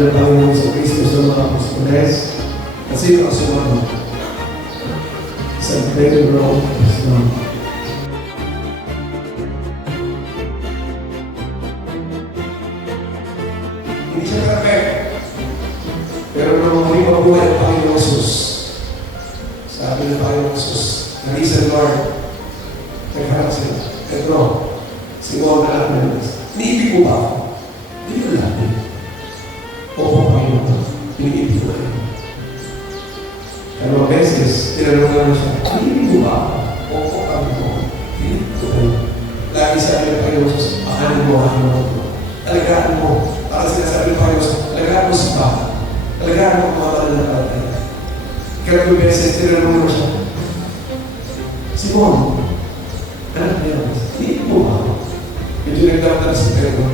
sabi ng Panginoon sa Kristo sa mga apostoles, kasi ang sumunod sa Pedro, hindi siya perfect. Pero nung hindi mabuhay ang Panginoon Jesus, sabi ng Panginoon Jesus, nalisan Lord, nagharap sila. Pedro, siguro na lang na iniibig mo ba ako? Hindi ko lang. Opo, Panginoon, iniibig ko kayo. Pero beses, tinanungan mo siya, iniibig mo ba ako? Opo, Panginoon, iniibig ko kayo. Lagi sabi ng Panginoon Jesus, akanin mo, talagaan mo. Para sinasabi ng Panginoon Jesus, talagaan mo si Papa. Talagaan mo ang mga palataya. Kaya beses, tinanungan mo siya, Simon, anak niya, iniibig mo ba ako? Medyo nagdamdam si Pedro,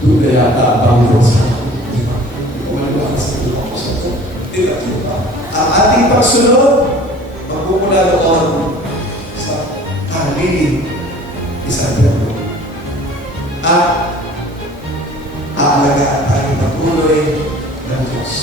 doon na yata ang Panginoon sa akin. Di ba? Hindi ko maniwala sa ito ako sa ito. Di ba? Ang ating pagsunod, magpupula doon sa haliling isang Pedro. At aalagaan tayong patuloy ng Diyos.